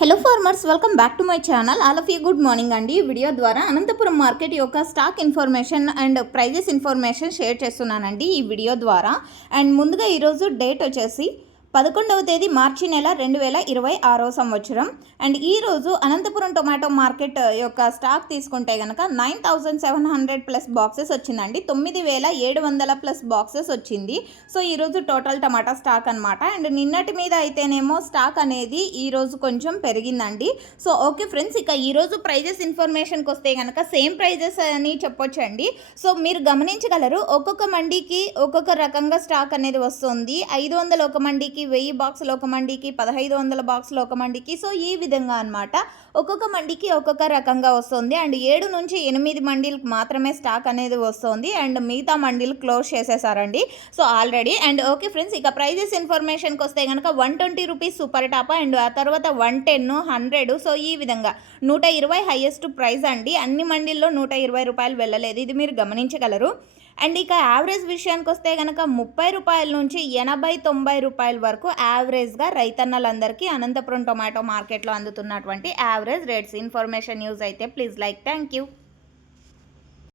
Hello farmers, welcome back to my channel. All of you good morning అండి. ఈ video ద్వారా Anantapuram market యొక్క stock information and prices information share చేస్తున్నానండి ఈ video ద్వారా. అండ్ ముందుగా ఈరోజు డేట్ వచ్చేసి 11వ తేదీ మార్చి నెల 2026 సంవత్సరం. అండ్ ఈరోజు అనంతపురం టొమాటో మార్కెట్ యొక్క స్టాక్ తీసుకుంటే కనుక 9700 ప్లస్ బాక్సెస్ వచ్చిందండి. 9700 ప్లస్ బాక్సెస్ వచ్చింది. సో ఈరోజు టోటల్ టమాటా స్టాక్ అనమాట. అండ్ నిన్నటి మీద అయితేనేమో స్టాక్ అనేది ఈరోజు కొంచెం పెరిగిందండి. సో ఓకే ఫ్రెండ్స్, ఇక ఈరోజు ప్రైజెస్ ఇన్ఫర్మేషన్కి వస్తే కనుక సేమ్ ప్రైజెస్ అని చెప్పొచ్చండి. సో మీరు గమనించగలరు, ఒక్కొక్క మండీకి ఒక్కొక్క రకంగా స్టాక్ అనేది వస్తుంది. 500 ఒక మండీకి, 1000 బాక్సులు ఒక మండీకి, 1500 బాక్సులు ఒక మండీకి. సో ఈ విధంగా అనమాట ఒక్కొక్క మండీకి ఒక్కొక్క రకంగా వస్తుంది. అండ్ 7 నుంచి 8 మండీలకు మాత్రమే స్టాక్ అనేది వస్తుంది. అండ్ మిగతా మండీలు క్లోజ్ చేసేసారండి so already. And okay friends, ఇక ప్రైజెస్ ఇన్ఫర్మేషన్కి వస్తే కనుక 120 రూపీస్ సూపర్ టాప్, అండ్ ఆ తర్వాత 110, 100. సో ఈ విధంగా 120 హైయెస్ట్ ప్రైస్ అండి. అన్ని మండీల్లో 120 రూపాయలు వెళ్ళలేదు, ఇది మీరు గమనించగలరు. అండ్ ఇక యావరేజ్ విషయానికి వస్తే కనుక 30 రూపాయల నుంచి 80-90 రూపాయల వరకు యావరేజ్గా రైతన్నలందరికీ అనంతపురం టొమాటో మార్కెట్లో అందుతున్నటువంటి యావరేజ్ రేట్స్. ఇన్ఫర్మేషన్ యూజ్ అయితే ప్లీజ్ లైక్. Thank you.